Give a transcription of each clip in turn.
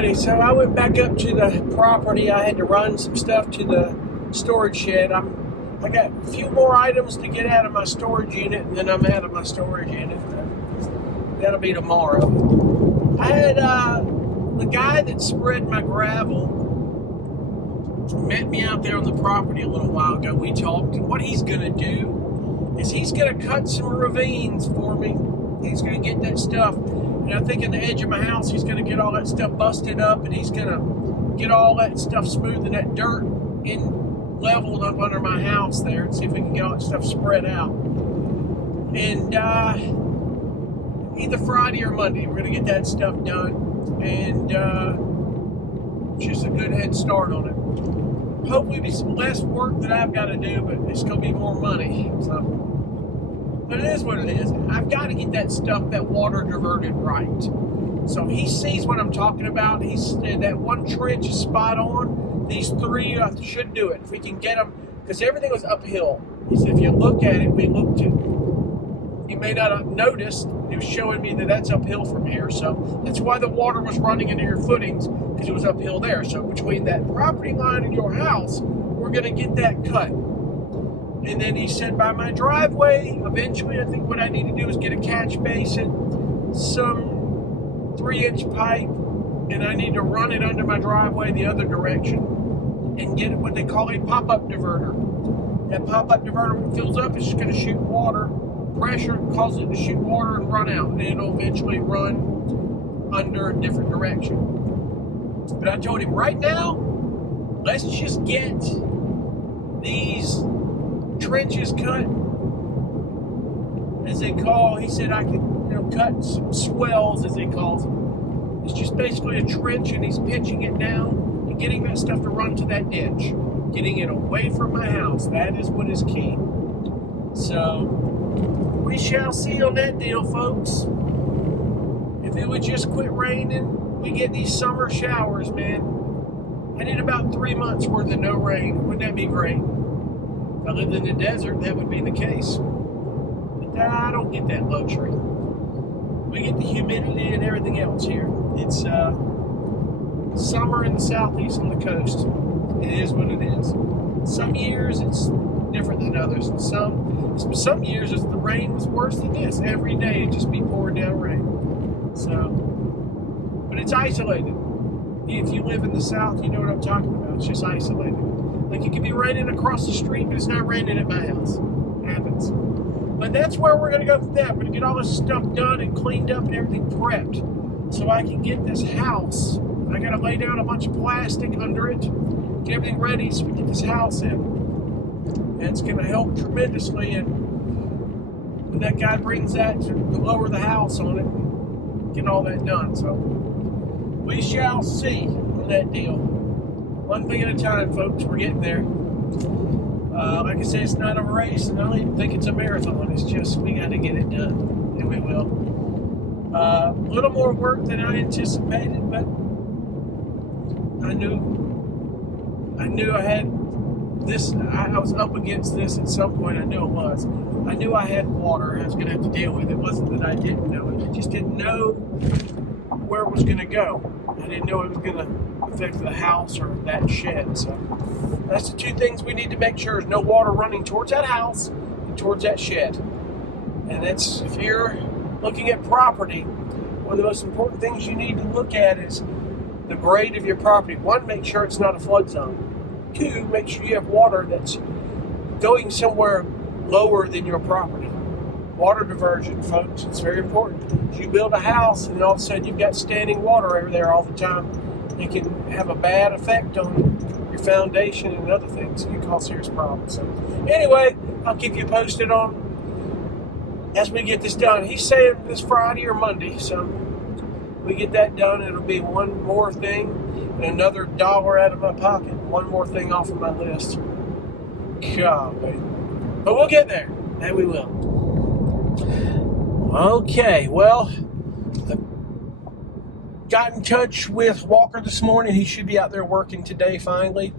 Alrighty, so I went back up to the property. I had to run some stuff to the storage shed. I got a few more items to get out of my storage unit, and then I'm out of my storage unit. That'll be tomorrow. I had the guy that spread my gravel met me out there on the property a little while ago. We talked, and what he's going to do is he's going to cut some ravines for me. He's going to get that stuff. And I think in the edge of my house, he's going to get all that stuff busted up, and he's going to get all that stuff smooth and that dirt leveled up under my house there, and see if we can get all that stuff spread out. And either Friday or Monday, we're going to get that stuff done, and just a good head start on it. Hopefully, be some less work that I've got to do, but it's going to be more money. So. But it is what it is. I've got to get that stuff, that water diverted right. So he sees what I'm talking about. That one trench is spot on. These three should do it. If we can get them, because everything was uphill. He said, if you look at it, we looked at it. You may not have noticed, it was showing me that that's uphill from here. So that's why the water was running into your footings, because it was uphill there. So between that property line and your house, we're going to get that cut. And then he said by my driveway, eventually I think what I need to do is get a catch basin, some 3-inch pipe, and I need to run it under my driveway the other direction and get what they call a pop-up diverter. That pop-up diverter, when it fills up, it's just going to shoot water. Pressure causes it to shoot water and run out, and it'll eventually run under a different direction. But I told him right now, let's just get these trenches cut, as they call. He said I could, cut some swells, as they call them. It's just basically a trench, and he's pitching it down and getting that stuff to run to that ditch, getting it away from my house. That is what is key. So we shall see on that deal, folks. If it would just quit raining, we get these summer showers, man. I need about 3 months worth of no rain. Wouldn't that be great? If I lived in the desert, that would be the case. But I don't get that luxury. We get the humidity and everything else here. It's summer in the southeast on the coast. It is what it is. Some years it's different than others. And some years the rain was worse than this. Every day it'd just be pouring down rain. So, but it's isolated. If you live in the south, you know what I'm talking about. It's just isolated. Like, it could be raining across the street, but it's not raining at my house. It happens. But that's where we're going to go with that. We're going to get all this stuff done and cleaned up and everything prepped, so I can get this house. I got to lay down a bunch of plastic under it, get everything ready so we get this house in. And it's going to help tremendously. And when that guy brings that to lower the house on it, get all that done. So we shall see on that deal. One thing at a time, folks. We're getting there. Like I said, it's not a race, and I don't even think it's a marathon. It's just we got to get it done, and we will. A little more work than I anticipated, but I knew I had this. I was up against this at some point. I knew it was. I knew I had water, and I was going to have to deal with it. It wasn't that I didn't know it. I just didn't know where it was going to go. I didn't know it was going to affect the house or that shed. So that's the two things we need to make sure is no water running towards that house and towards that shed. And that's, if you're looking at property, one of the most important things you need to look at is the grade of your property. One, make sure it's not a flood zone. Two, make sure you have water that's going somewhere lower than your property. Water diversion, folks, it's very important. If you build a house and all of a sudden you've got standing water over there all the time, it can have a bad effect on your foundation and other things. It can cause serious problems. So anyway, I'll keep you posted on as we get this done. He's saying this Friday or Monday, so we get that done. It'll be one more thing and another $1 out of my pocket. One more thing off of my list. Golly. But we'll get there. And we will. Okay, well, got in touch with Walker this morning. He should be out there working today, finally.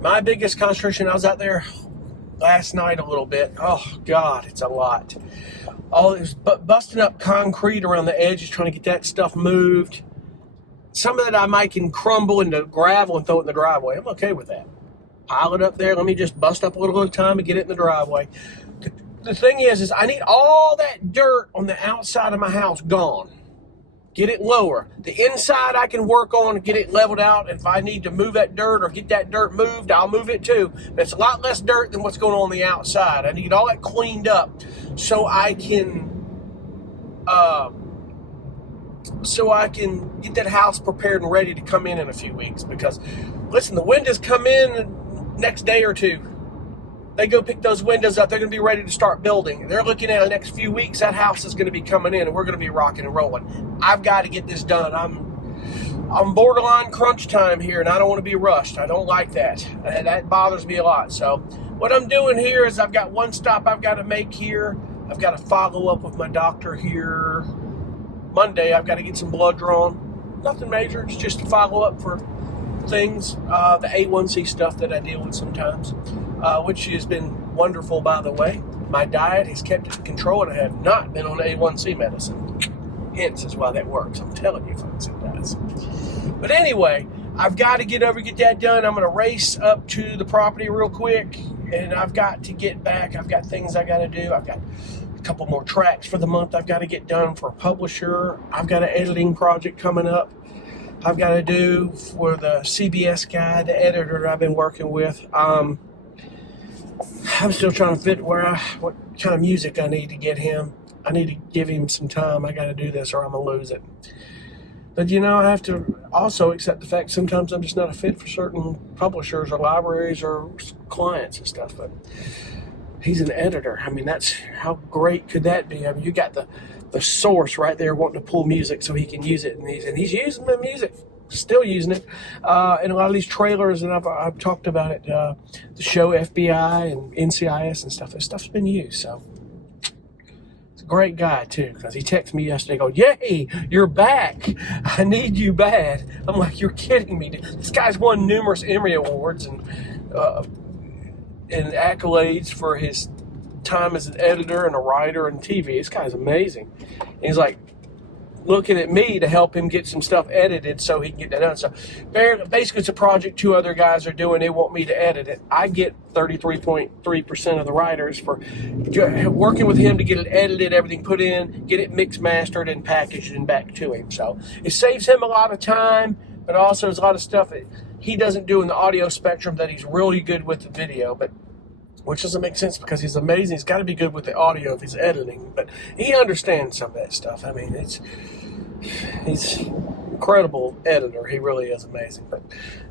My biggest concentration, I was out there last night a little bit. Oh, God, it's a lot. All this busting up concrete around the edges, trying to get that stuff moved. Some of that I might can crumble into gravel and throw it in the driveway. I'm okay with that. Pile it up there. Let me just bust up a little at a time and get it in the driveway. The thing is I need all that dirt on the outside of my house gone. Get it lower. The inside I can work on and get it leveled out. If I need to move that dirt or get that dirt moved, I'll move it too. But it's a lot less dirt than what's going on the outside. I need all that cleaned up so I can get that house prepared and ready to come in a few weeks. Because, listen, the windows come in the next day or two. They go pick those windows up. They're going to be ready to start building. They're looking at the next few weeks. That house is going to be coming in, and we're going to be rocking and rolling. I've got to get this done. I'm borderline crunch time here, and I don't want to be rushed. I don't like that. That bothers me a lot. So what I'm doing here is I've got one stop I've got to make here. I've got to follow up with my doctor here Monday. I've got to get some blood drawn. Nothing major. It's just to follow up for things, the A1C stuff that I deal with sometimes, which has been wonderful, by the way. My diet has kept it in control, and I have not been on A1C medicine. Hence is why that works. I'm telling you, folks, it does. But anyway, I've got to get that done. I'm going to race up to the property real quick, and I've got to get back. I've got things I got to do. I've got a couple more tracks for the month I've got to get done for a publisher. I've got an editing project coming up I've got to do for the CBS guy, the editor I've been working with. I'm still trying to fit what kind of music I need to get him. I need to give him some time. I got to do this or I'm going to lose it. But, I have to also accept the fact sometimes I'm just not a fit for certain publishers or libraries or clients and stuff. But he's an editor. I mean, that's how great could that be? I mean, you got the source right there wanting to pull music so he can use it. And he's using the music, still using it. And a lot of these trailers, and I've talked about it, the show FBI and NCIS and stuff, this stuff's been used. So it's a great guy, too, because he texted me yesterday going, "Yay, you're back. I need you bad." I'm like, you're kidding me. This guy's won numerous Emmy Awards and accolades for his time as an editor and a writer and TV. This guy's amazing. And he's like looking at me to help him get some stuff edited so he can get that done. So basically it's a project two other guys are doing. They want me to edit it. I get 33.3% of the writers for working with him to get it edited, everything put in, get it mixed, mastered, and packaged and back to him. So it saves him a lot of time, but also there's a lot of stuff that he doesn't do in the audio spectrum that he's really good with the video, but which doesn't make sense because he's amazing. He's got to be good with the audio if he's editing, but he understands some of that stuff. I mean, he's an incredible editor. He really is amazing.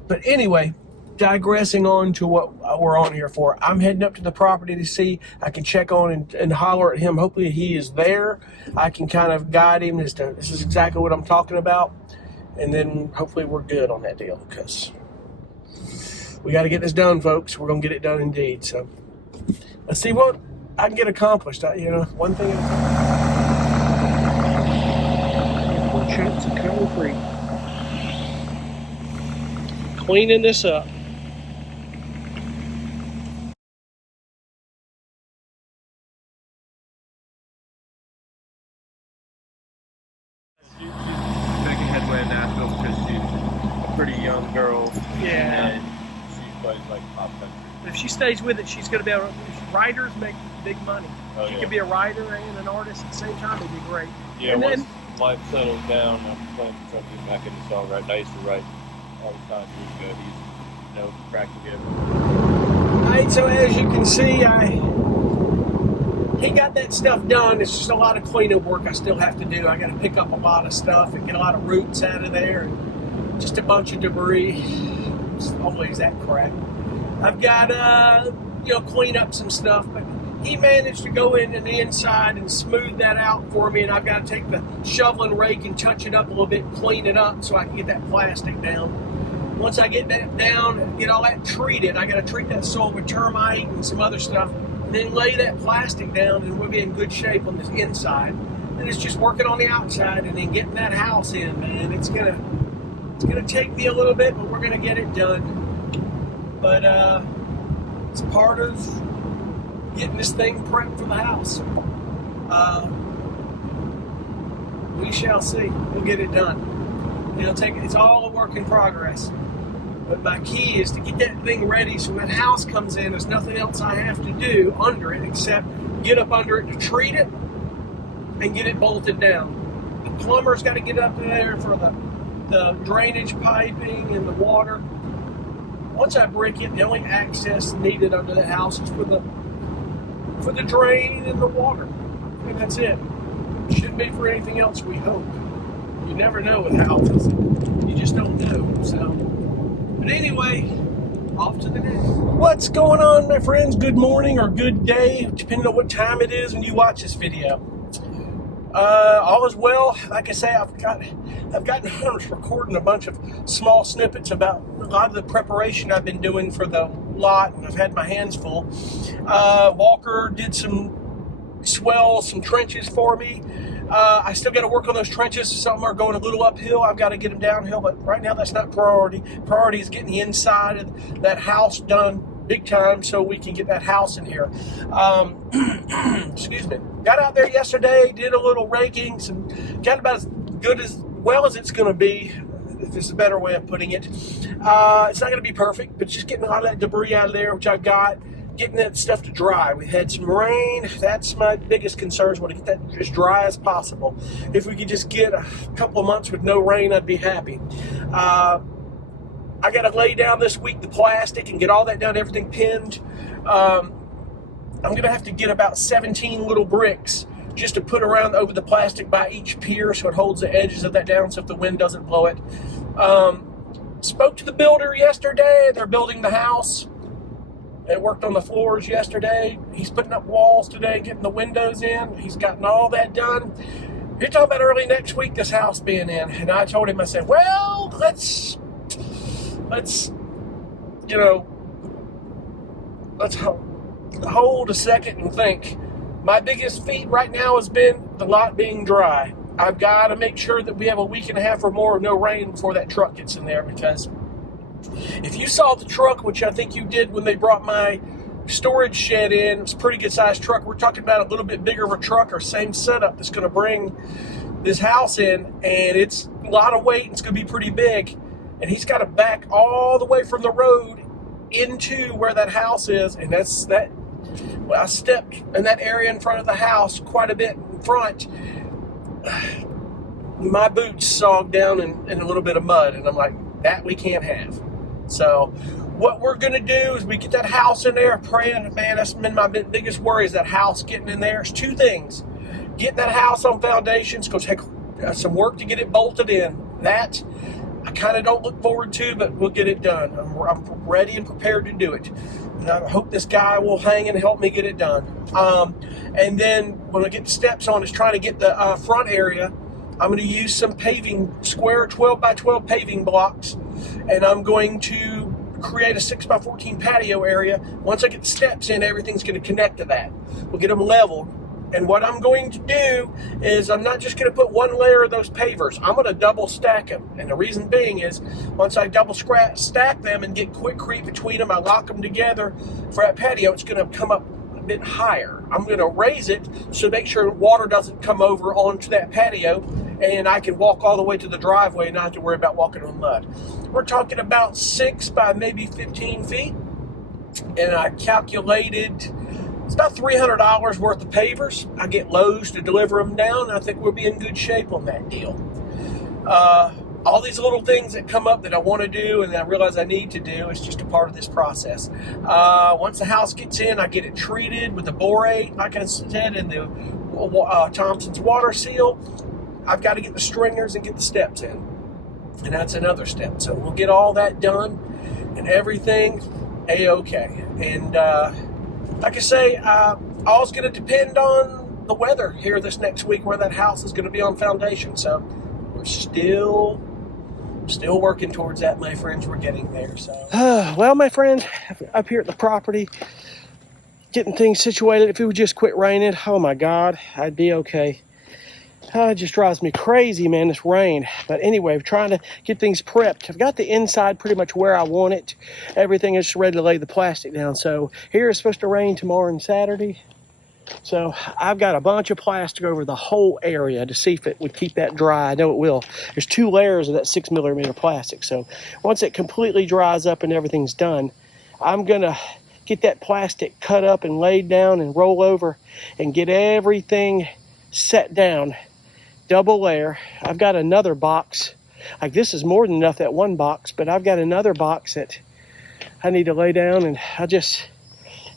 But anyway, digressing on to what we're on here for, I'm heading up to the property to see. I can check on and holler at him. Hopefully he is there. I can kind of guide him as to this is exactly what I'm talking about, and then hopefully we're good on that deal because we got to get this done, folks. We're going to get it done indeed. So let's see what I can get accomplished. One thing at a time. One chance of concrete. Cleaning this up. She's making headway in Nashville because she's a pretty young girl. Yeah. And she plays like pop country. If she stays with it, she's going to be able to. Writers make big money. Oh, She yeah. could be a writer and an artist at the same time. It'd be great. Yeah, And once then- life settles down, I'm playing for something back in the songwriting. I used to write all the time years ago. He's, crack together. Alright, so as you can see, he got that stuff done. It's just a lot of cleanup work I still have to do. I got to pick up a lot of stuff and get a lot of roots out of there, and just a bunch of debris. It's always that crap. I've got clean up some stuff, but he managed to go into the inside and smooth that out for me, and I've got to take the shovel and rake and touch it up a little bit, clean it up so I can get that plastic down. Once I get that down and get all that treated, I got to treat that soil with termite and some other stuff, and then lay that plastic down, and we'll be in good shape on this inside. And it's just working on the outside and then getting that house in, man. It's gonna take me a little bit, but we're gonna get it done. But it's part of getting this thing prepped for the house. We shall see. We'll get it done. It's all a work in progress. But my key is to get that thing ready so when that house comes in, there's nothing else I have to do under it except get up under it to treat it and get it bolted down. The plumber's got to get up there for the drainage piping and the water. Once I break it, the only access needed under the house is for the drain and the water. And that's it. Shouldn't be for anything else, we hope. You never know with houses. You just don't know. So, but anyway, off to the next. What's going on, my friends? Good morning or good day, depending on what time it is when you watch this video. All is well. Like I say, I've gotten home recording a bunch of small snippets about a lot of the preparation I've been doing for the lot, and I've had my hands full. Walker did some swells, some trenches for me. I still got to work on those trenches. Some are going a little uphill. I've got to get them downhill, but right now that's not priority. Priority is getting the inside of that house done big time so we can get that house in here. Excuse me. Got out there yesterday, did a little raking, got about as good as well as it's going to be, if it's a better way of putting it. It's not going to be perfect, but just getting a lot of that debris out of there, which I've got, getting that stuff to dry. We had some rain. That's my biggest concern, is want to get that as dry as possible. If we could just get a couple of months with no rain, I'd be happy. I got to lay down this week the plastic and get all that done, everything pinned. I'm going to have to get about 17 little bricks just to put around over the plastic by each pier so it holds the edges of that down so if the wind doesn't blow it. Spoke to the builder yesterday. They're building the house. They worked on the floors yesterday. He's putting up walls today, getting the windows in. He's gotten all that done. You're talking about early next week, this house being in. And I told him, I said, well, let's hold a second and think. My biggest feat right now has been the lot being dry. I've got to make sure that we have a week and a half or more of no rain before that truck gets in there, because if you saw the truck, which I think you did when they brought my storage shed in, it was a pretty good sized truck. We're talking about a little bit bigger of a truck or same setup that's going to bring this house in, and it's a lot of weight and it's going to be pretty big. And he's got to back all the way from the road into where that house is, and that's that. Well, I stepped in that area in front of the house quite a bit in front. My boots sogged down in a little bit of mud, and I'm like, that we can't have. So what we're going to do is we get that house in there, praying, man, that's been my biggest worry, is that house getting in there. It's two things. Getting that house on foundations, because heck, some work to get it bolted in. That I kind of don't look forward to, but we'll get it done. I'm ready and prepared to do it. And I hope this guy will hang and help me get it done. And then when I get the steps on, is trying to get the front area. I'm going to use some paving, square 12 by 12 paving blocks, and I'm going to create a 6 by 14 patio area. Once I get the steps in, everything's going to connect to that. We'll get them leveled. And what I'm going to do is I'm not just going to put one layer of those pavers. I'm going to double stack them. And the reason being is once I double stack them and get quickcrete between them, I lock them together for that patio, it's going to come up a bit higher. I'm going to raise it so make sure water doesn't come over onto that patio, and I can walk all the way to the driveway and not have to worry about walking on mud. We're talking about 6 by maybe 15 feet. And I calculated it's about $300 worth of pavers. I get Lowe's to deliver them down. I think we'll be in good shape on that deal. All these little things that come up that I want to do and I realize I need to do is just a part of this process. Once the house gets in, I get it treated with the borate, like I said, and the Thompson's water seal. I've got to get the stringers and get the steps in. And that's another step. So we'll get all that done and everything A-okay. And like I say, all's going to depend on the weather here this next week, where that house is going to be on foundation. So we're still working towards that, my friends. We're getting there. So well, my friend, up here at the property, getting things situated. If it would just quit raining, oh my God, I'd be okay. It just drives me crazy, man, this rain. But anyway, I'm trying to get things prepped. I've got the inside pretty much where I want it. Everything is ready to lay the plastic down. So here it's supposed to rain tomorrow and Saturday. So I've got a bunch of plastic over the whole area to see if it would keep that dry. I know it will. There's 2 layers of that 6mm plastic. So once it completely dries up and everything's done, I'm going to get that plastic cut up and laid down and roll over and get everything set down. Double layer. I've got another box. Like, this is more than enough, that one box, but I've got another box that I need to lay down, and I just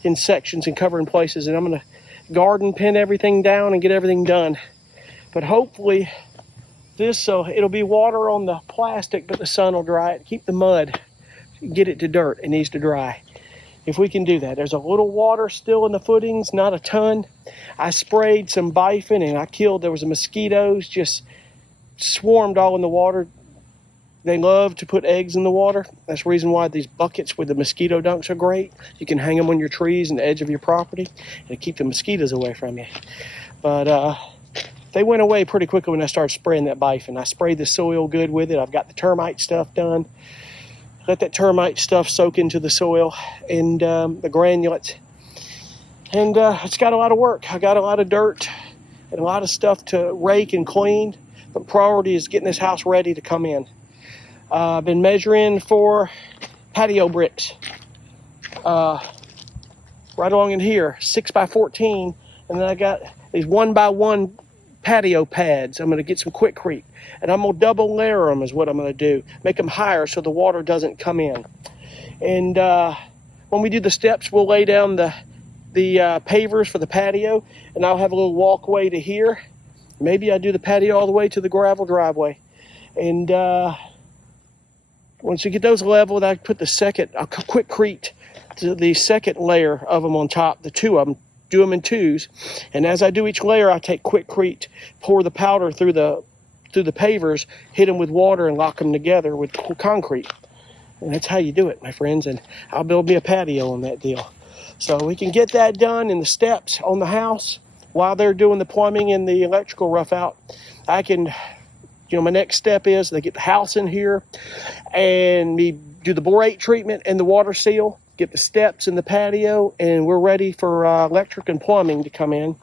in sections and cover in places, and I'm going to garden pin everything down and get everything done. But hopefully it'll be water on the plastic, but the sun will dry it, keep the mud, get it to dirt. It needs to dry. If we can do that. There's a little water still in the footings, not a ton. I sprayed some bifin and there was mosquitoes just swarmed all in the water. They love to put eggs in the water. That's the reason why these buckets with the mosquito dunks are great. You can hang them on your trees and the edge of your property and keep the mosquitoes away from you. But they went away pretty quickly when I started spraying that bifin. I sprayed the soil good with it. I've got the termite stuff done. Let that termite stuff soak into the soil and the granulates. And it's got a lot of work. I got a lot of dirt and a lot of stuff to rake and clean. But priority is getting this house ready to come in. I've been measuring for patio bricks. Right along in here, 6x14. And then I got these 1x1 patio pads. I'm going to get some Quikrete. And I'm going to double layer them is what I'm going to do. Make them higher so the water doesn't come in. And when we do the steps, we'll lay down the pavers for the patio. And I'll have a little walkway to here. Maybe I do the patio all the way to the gravel driveway. And once you get those leveled, I put the Quikrete to the second layer of them on top, the 2 of them. Do them in 2s, and as I do each layer, I take Quikrete, pour the powder through the pavers, hit them with water, and lock them together with concrete. And that's how you do it, my friends. And I'll build me a patio on that deal. So we can get that done in the steps on the house while they're doing the plumbing and the electrical rough out. I can, my next step is to get the house in here and me do the borate treatment and the water seal. Get the steps in the patio, and we're ready for electric and plumbing to come in.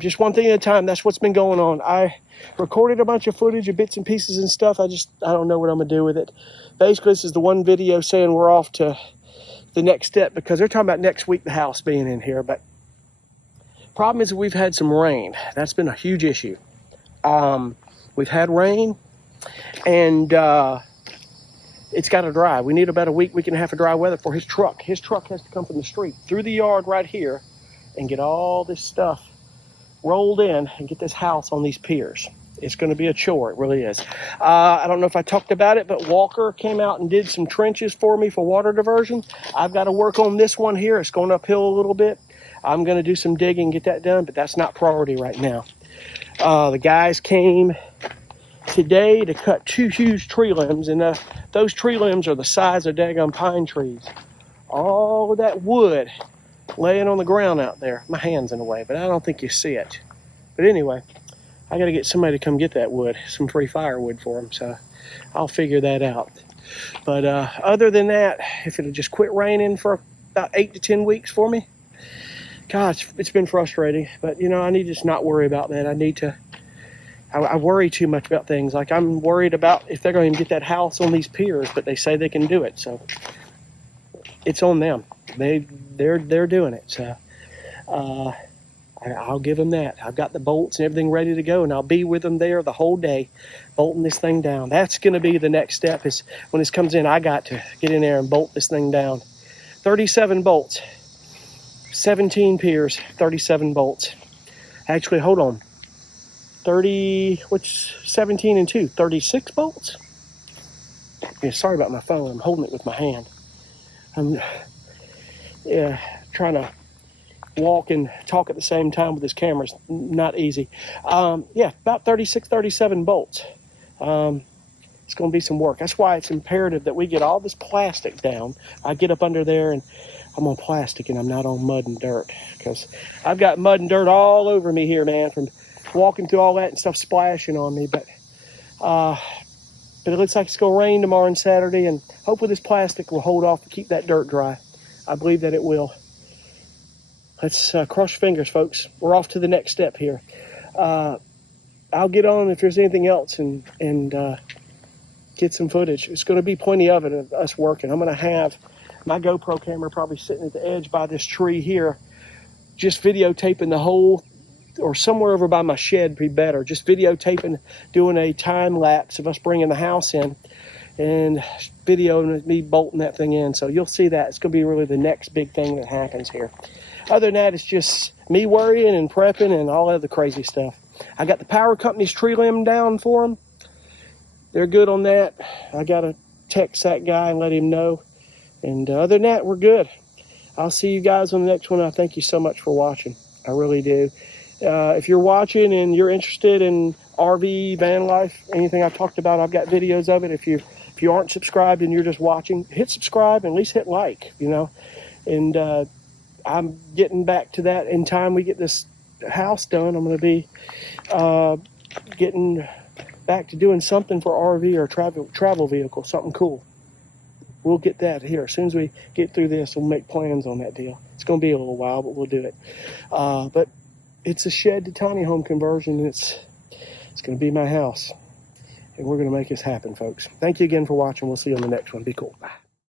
Just one thing at a time. That's what's been going on. I recorded a bunch of footage of bits and pieces and stuff. I don't know what I'm going to do with it. Basically, this is the one video saying we're off to the next step because they're talking about next week the house being in here. But problem is we've had some rain. That's been a huge issue. We've had rain, and it's got to dry. We need about a week and a half of dry weather for his truck. His truck has to come from the street through the yard right here and get all this stuff rolled in and get this house on these piers. It's going to be a chore. It really is. I don't know if I talked about it, but Walker came out and did some trenches for me for water diversion. I've got to work on this one here. It's going uphill a little bit. I'm going to do some digging and get that done, but that's not priority right now. The guys came today to cut 2 huge tree limbs, and those tree limbs are the size of daggum pine trees. All of that wood laying on the ground out there. My hand's in the way, but I don't think you see it. But anyway, I got to get somebody to come get that wood, some free firewood for them, so I'll figure that out. But other than that, if it'll just quit raining for about 8 to 10 weeks for me, God, it's been frustrating. But, I need to just not worry about that. I worry too much about things. Like, I'm worried about if they're going to get that house on these piers, but they say they can do it. So it's on them. They're doing it. So I'll give them that. I've got the bolts and everything ready to go, and I'll be with them there the whole day, bolting this thing down. That's going to be the next step. Is when this comes in, I got to get in there and bolt this thing down. 37 bolts, 17 piers, 37 bolts. Actually, hold on. 17 and 2, 36 bolts? Yeah, sorry about my phone. I'm holding it with my hand. I'm trying to walk and talk at the same time with this camera. It's not easy. About 36, 37 bolts. It's going to be some work. That's why it's imperative that we get all this plastic down. I get up under there and I'm on plastic and I'm not on mud and dirt, because I've got mud and dirt all over me here, man, from walking through all that and stuff splashing on me. But it looks like it's going to rain tomorrow and Saturday, and hopefully this plastic will hold off to keep that dirt dry. I believe that it will. let's cross your fingers, folks. We're off to the next step here. I'll get on if there's anything else and get some footage. It's going to be plenty of it of us working. I'm going to have my GoPro camera probably sitting at the edge by this tree here, just videotaping the whole, or somewhere over by my shed would be better. Just videotaping, doing a time lapse of us bringing the house in and videoing me bolting that thing in. So you'll see that. It's going to be really the next big thing that happens here. Other than that, it's just me worrying and prepping and all other crazy stuff. I got the power company's tree limb down for them. They're good on that. I got to text that guy and let him know. And other than that, we're good. I'll see you guys on the next one. I thank you so much for watching. I really do. If you're watching and you're interested in RV, van life, anything I've talked about, I've got videos of it. If you aren't subscribed and you're just watching, hit subscribe and at least hit like, you know. And I'm getting back to that in time we get this house done. I'm going to be getting back to doing something for RV or travel vehicle, something cool. We'll get that here. As soon as we get through this, we'll make plans on that deal. It's going to be a little while, but we'll do it. But it's a shed to tiny home conversion, and it's going to be my house. And we're going to make this happen, folks. Thank you again for watching. We'll see you on the next one. Be cool. Bye.